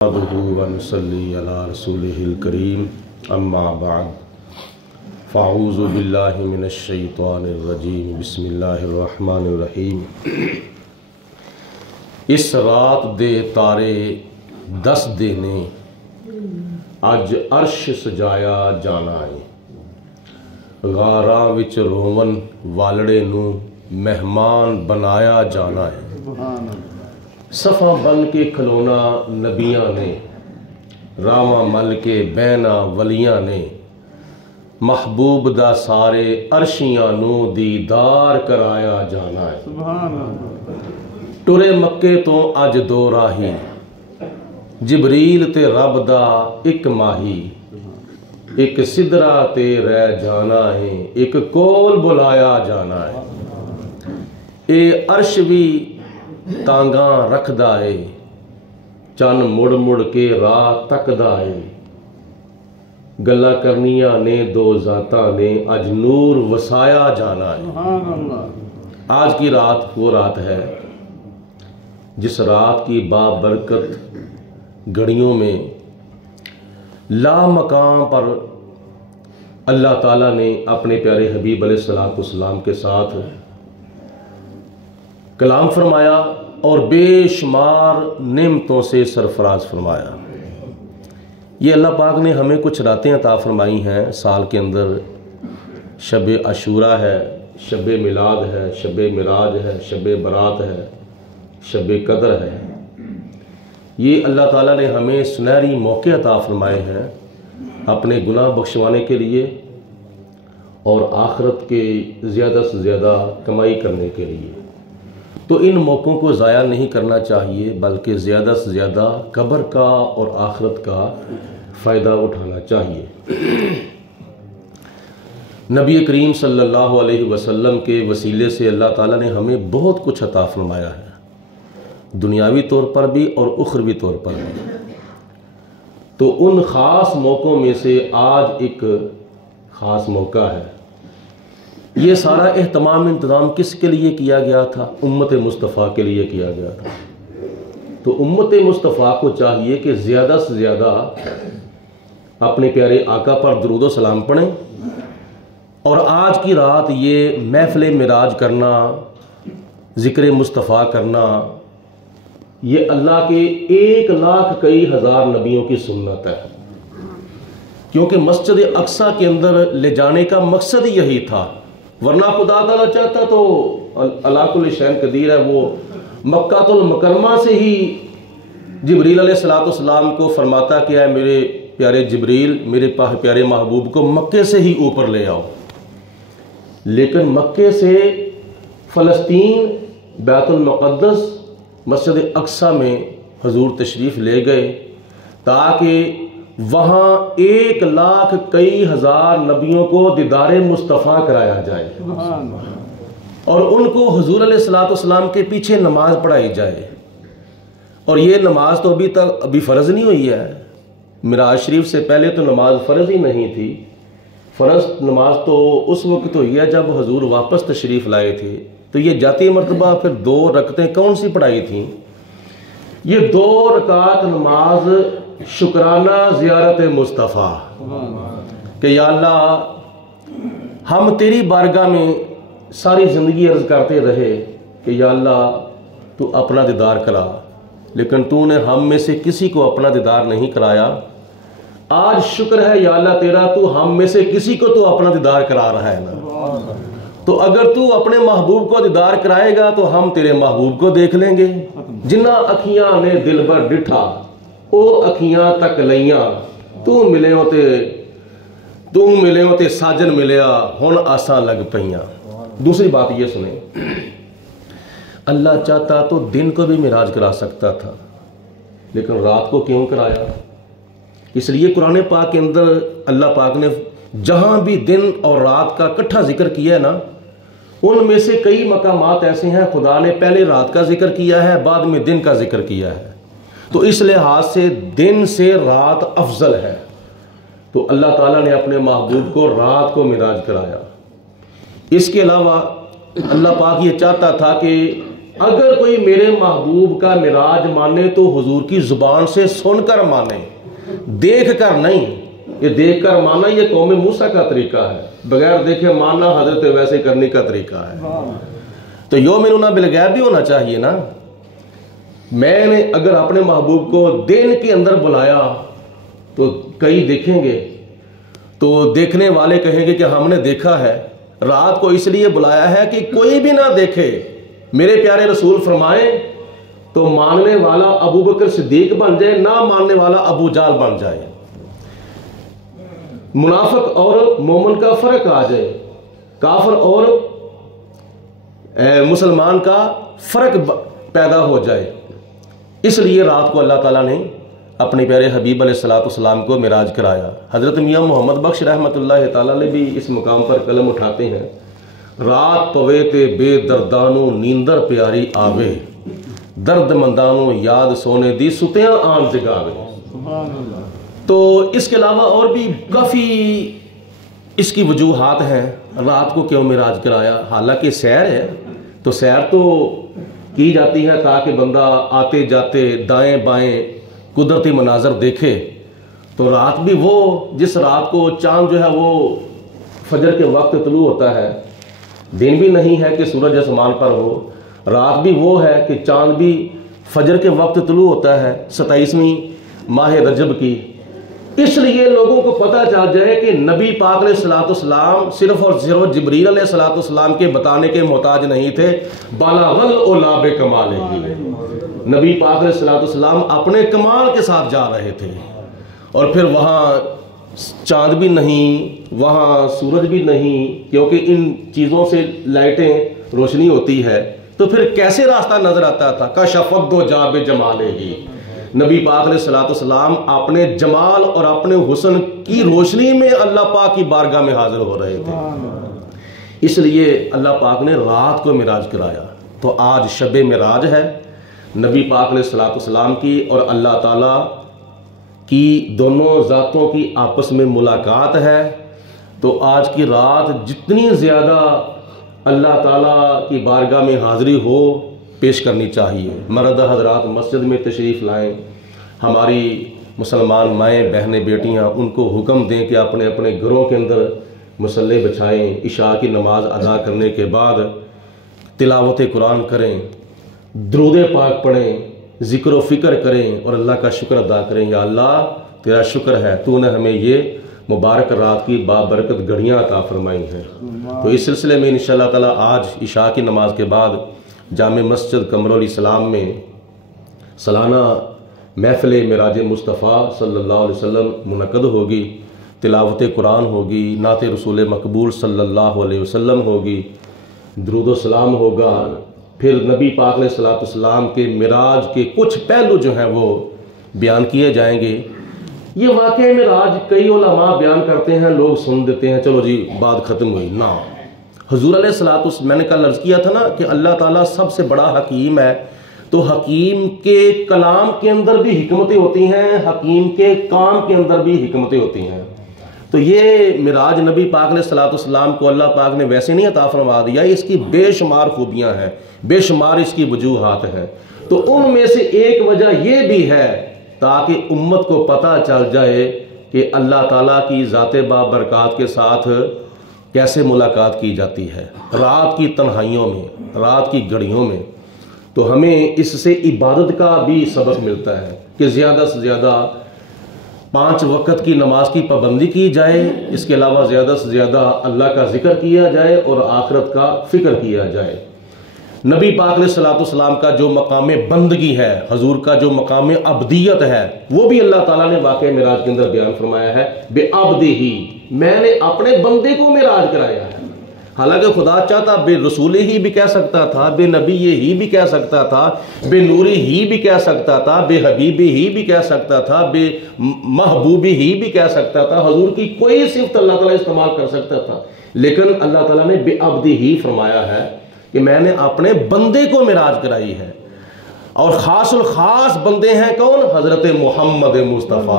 वनुसल्ली अला रसूलिहिल करीम अम्मा बाद फ़ाऊज़ु बिल्लाहि मिनश शैतानिर रजीम बिस्मिल्लाहिर रहमानिर रहीम। इस रात दे तारे दस देने अज अर्श सजाया जाना है। गारां विच रोवन वालड़े नूं मेहमान बनाया जाना है। सफ़ा बन के खलोना नबियाँ ने, रावा मल के बहना वलियाँ ने, महबूब दा सारे अर्शियां नूं दीदार कराया जाना है। टुरे मक्के तो अज दो राही, जिबरील ते रब दा एक माही, एक सिदरा ते रह जाना है, एक कोल बुलाया जाना है। ए अर्श भी तांगा रखदा है, चन मुड़ मुड़ के राह तकदा है। गल्ला करनिया ने दो जाता ने, अज नूर वसाया जाना है। आज की रात वो रात है जिस रात की बाबरकत घड़ियों में लामकाम पर अल्लाह ताला ने अपने प्यारे हबीब अलैहिस्सलाम के साथ कलाम फरमाया और बेशुमार नेमतों से सरफराज फरमाया। ये अल्लाह पाक ने हमें कुछ रातें अता फरमाई हैं साल के अंदर। शब अशूरा है, शब मिलाद है, शब मिराज है, शब बरात है, शब कदर है। ये अल्लाह ताला ने हमें सुनहरी मौके अता फरमाए हैं अपने गुनाह बख्शवाने के लिए और आखिरत के ज़्यादा से ज़्यादा कमाई करने के लिए। तो इन मौक़ों को ज़ाया नहीं करना चाहिए, बल्कि ज़्यादा से ज़्यादा कब्र का और आखिरत का फ़ायदा उठाना चाहिए। नबी करीम सल्लल्लाहु अलैहि वसल्लम के वसीले से अल्लाह ताला ने हमें बहुत कुछ अता फरमाया है, दुनियावी तौर पर भी और उखरवी तौर पर भी। तो उन ख़ास मौक़ों में से आज एक ख़ास मौका है। ये सारा एहतमाम इंतज़ाम किसके लिए किया गया था? उम्मत मुस्तफ़ा के लिए किया गया था। तो उम्मत मुस्तफ़ा को चाहिए कि ज़्यादा से ज़्यादा अपने प्यारे आका पर दुरूद व सलाम पढ़ें और आज की रात ये महफ़िल मिराज करना, ज़िक्र मुस्तफ़ा करना, ये अल्लाह के 1,00,000 कई हज़ार नबियों की सुन्नत है। क्योंकि मस्जिद अक्सा के अंदर ले जाने का मकसद यही था, वरना खुदा ताला चाहता तो अला कुल्ली शैइन कदीर है, वो मक्कातुल मुकर्रमा से ही जिब्रील अलैहिस्सलाम को फरमाता कि है मेरे प्यारे जिब्रील, मेरे प्यारे महबूब को मक्के से ही ऊपर ले आओ। लेकिन मक्के से फ़लस्तीन बैतुल मुक़द्दस मस्जिद अक्सा में हजूर तशरीफ़ ले गए ताकि वहाँ 1,00,000 कई हज़ार नबियों को दीदारे मुस्तफ़ा कराया जाए और उनको हुज़ूर अलैहिस्सलाम के पीछे नमाज पढ़ाई जाए। और ये नमाज तो अभी फ़र्ज़ नहीं हुई है। मिराज शरीफ से पहले तो नमाज फ़र्ज़ ही नहीं थी। फ़र्ज़ नमाज तो उस वक्त हुई है जब हुज़ूर वापस तशरीफ़ लाए थे। तो ये जाती मरतबा फिर 2 रकतें कौन सी पढ़ाई थी? ये 2 रकात नमाज शुक्राना ज़ियारत मुस्तफ़ा कि या अल्लाह हम तेरी बारगाह में सारी ज़िंदगी अर्ज़ करते रहे कि या अल्लाह तू अपना दीदार करा, लेकिन तूने हम में से किसी को अपना दीदार नहीं कराया। आज शुक्र है या अल्लाह तेरा, तू हम में से किसी को तो अपना दीदार करा रहा है ना। तो अगर तू अपने महबूब को दीदार कराएगा तो हम तेरे महबूब को देख लेंगे। जिन्ना अखियां ने दिल भर डिठा ओ अखियां तक लइयां, तू मिले ते साजन मिलिया हुण आसा लग पईयां। दूसरी बात ये सुने, अल्लाह चाहता तो दिन को भी मिराज करा सकता था, लेकिन रात को क्यों कराया? इसलिए कुरान पाक के अंदर अल्लाह पाक ने जहां भी दिन और रात का इकट्ठा जिक्र किया है ना, उनमें से कई मकामात ऐसे हैं खुदा ने पहले रात का जिक्र किया है, बाद में दिन का जिक्र किया है। तो इस लिहाज से दिन से रात अफजल है। तो अल्लाह ताला ने अपने महबूब को रात को मिराज कराया। इसके अलावा अल्लाह पाक ये चाहता था कि अगर कोई मेरे महबूब का मिराज माने तो हुजूर की जुबान से सुनकर माने, देख कर नहीं। ये देख कर माना ये कौम मूसा का तरीका है, बगैर देखे मानना हजरत वैसे करने का तरीका है। तो योमिनुना बिल गैब भी होना चाहिए ना। मैंने अगर अपने महबूब को दिन के अंदर बुलाया तो कई देखेंगे, तो देखने वाले कहेंगे कि हमने देखा है। रात को इसलिए बुलाया है कि कोई भी ना देखे। मेरे प्यारे रसूल फरमाए तो मानने वाला अबू बकर सिद्दीक बन जाए, ना मानने वाला अबू जाल बन जाए। मुनाफिक और मोमिन का फर्क आ जाए, काफिर और मुसलमान का फर्क पैदा हो जाए। इसलिए रात को अल्लाह ताला ने अपने प्यारे हबीब अलैहिस्सलाम को मिराज कराया। हज़रत मियाँ मोहम्मद बख्श रहमतुल्लाह ताला ने भी इस मुकाम पर कलम उठाते हैं, रात पवे ते बेदर्दानो नींदर प्यारी आवे, दर्द मंदानो याद सोने दी सुतियां आन जगावे। तो इसके अलावा और भी काफ़ी इसकी वजूहात हैं, रात को क्यों मिराज कराया। हालांकि सैर है तो सैर तो की जाती है ताकि बंदा आते जाते दाएं बाएं कुदरती मनाजर देखे। तो रात भी वो जिस रात को चांद जो है वो फजर के वक्त तुलू होता है, दिन भी नहीं है कि सूरज आसमान पर हो, रात भी वो है कि चांद भी फजर के वक्त तुलू होता है 27वीं माह रजब की। इसलिए लोगों को पता चल जाए कि नबी पाक अलैहिस्सलाम सिर्फ और सिर्फ जिब्रील अलैहिस्सलाम के बताने के मोहताज नहीं थे, बालागल ओलाबे कमाल ही। नबी पाक अलैहिस्सलाम अपने कमाल के साथ जा रहे थे और फिर वहाँ चांद भी नहीं, वहाँ सूरज भी नहीं, क्योंकि इन चीज़ों से लाइटें रोशनी होती है। तो फिर कैसे रास्ता नजर आता था? का शफक दो जाबे जमाले ही। नबी पाक अलैहिस्सलाम अपने जमाल और अपने हुस्न की रोशनी में अल्लाह पाक की बारगाह में हाजिर हो रहे थे। इसलिए अल्लाह पाक ने रात को मिराज कराया। तो आज शब मिराज है नबी पाक अलैहिस्सलाम की और अल्लाह ताला की दोनों ज़ातों की आपस में मुलाकात है। तो आज की रात जितनी ज़्यादा अल्लाह ताला की बारगाह में हाज़िरी हो पेश करनी चाहिए। मर्द हजरात मस्जिद में तशरीफ़ लाएं, हमारी मुसलमान माएँ बहनें बेटियाँ उनको हुक्म दें कि अपने अपने घरों के अंदर मुसल्ले बिछाएं, इशा की नमाज अदा करने के बाद तिलावत कुरान करें, दुरूद पाक पढ़ें, ज़िक्र व फ़िक्र करें और अल्लाह का शुक्र अदा करें। या अल्लाह तेरा शुक्र है, तूने हमें ये मुबारक रात की बाबरकत घड़ियाँ अता फरमाई हैं। तो इस सिलसिले में इंशाअल्लाह ताला आज इशा की नमाज के बाद जामे मस्जिद कमरुल इस्लाम में सालाना महफ़िल मिराज मुस्तफ़ा सल्लल्लाहु अलैहि वसल्लम मुनक़द होगी, तिलावत कुरान होगी, नात रसूल मकबूल सल्लल्लाहु अलैहि वसल्लम होगी, दुरूद व सलाम होगा। फिर नबी पाक अलैहिस्सलाम के मिराज के कुछ पहलू जो हैं वो बयान किए जाएंगे। ये वाक़या मिराज कई उलमा बयान करते हैं, लोग सुन देते हैं, चलो जी बात ख़त्म हुई ना। हुज़ूर अलैहिस्सलाम, मैंने कल अर्ज़ किया था ना कि अल्लाह ताला सबसे बड़ा हकीम है। तो हकीम के कलाम के अंदर भी हिकमतें होती हैं, हकीम के काम के अंदर भी हिकमतें होती हैं। तो ये मिराज नबी पाक अलैहिस्सलाम को अल्लाह पाक ने वैसे नहीं अता फरमा दिया, इसकी बेशुमार खूबियाँ हैं, बेशुमार इसकी वजूहात हैं। तो उनमें से एक वजह यह भी है ताकि उम्मत को पता चल जाए कि अल्लाह ताला की ज़ाते बाबरकात के साथ कैसे मुलाकात की जाती है रात की तन्हाइयों में, रात की घड़ियों में। तो हमें इससे इबादत का भी सबक मिलता है कि ज़्यादा से ज़्यादा 5 वक़्त की नमाज की पाबंदी की जाए, इसके अलावा ज़्यादा से ज़्यादा अल्लाह का जिक्र किया जाए और आखिरत का फ़िक्र किया जाए। नबी पाक अलैहिस्सलाम का जो मकाम बंदगी है, हजूर का जो मकाम अब्दियत है, वो भी अल्लाह ताला ने वाक़या मिराज के अंदर बयान फरमाया है, बे अब्दी ही, मैंने अपने बंदे को मिराज कराया है। हालांकि खुदा चाहता बे रसूली ही भी कह सकता था, बे नबी ही भी कह सकता था, बे नूरी ही भी कह सकता था, बे हबीबी ही भी कह सकता था, बे महबूबी ही भी कह सकता था। हजूर की कोई सिफ्त अल्लाह ताला इस्तेमाल कर सकता था, लेकिन अल्लाह ताला ने बे अब्दी ही फरमाया है कि मैंने अपने बंदे को मिराज कराई है। और खास बंदे हैं कौन? हजरत मोहम्मद मुस्तफ़ा।